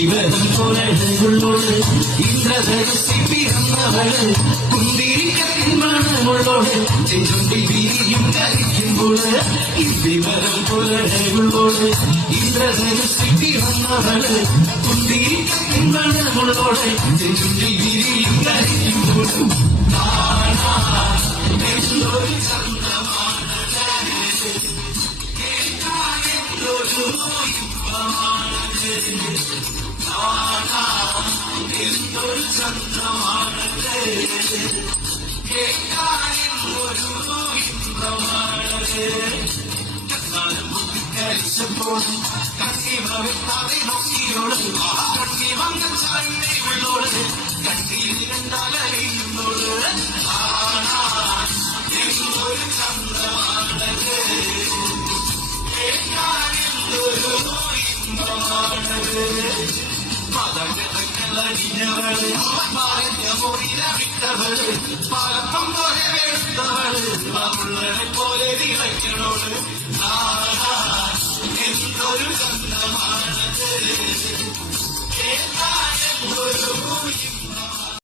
ഇവരും പുരളുള്ളോട് ഇന്ദ്രധനുസി പിറന്നവള് കുന്തിരിക്കത്തിൻ മണമുള്ളോട് ചെഞ്ചുണ്ടിൽ വീരിയും കരിക്കുമ്പോൾ ഇവരും പുരളുള്ളോട് ഇന്ദ്രധനുസി പിറന്നവള് കുന്തിരിക്കത്തിൻ മണമുള്ളോട് ചെഞ്ചുണ്ടിൽ വീരിയും കരിക്കുമ്പോൾ എന്തൊരു ചന്ദ്രമാണ് കേൾക്കാനെന്തൊരു എന്തൊരു ചന്ദ്രമാണ് കേൾക്കാനെന്തൊരു ഇന്ദ്രമാണ് കരിച്ചപ്പോൾ കണ്ണീവെത്താതെ നോക്കിയോട് കണ്ണി വന്ന ചായവളോട് കണ്ണീർ കണ്ടാലറിയുന്നോട് എന്തൊരു ചന്ദ്രമാണ് കേൾക്കാനെന്തൊരു മതങ്ങളടിഞ്ഞവള് മറിഞ്ഞ മുറിയിലവിട്ടവള് പാലപ്പം പോലെ വെളുത്തവള് മമുള്ളനെ പോലെ വിളയ്ക്കണോട് എന്തൊരു ചന്തമാണ്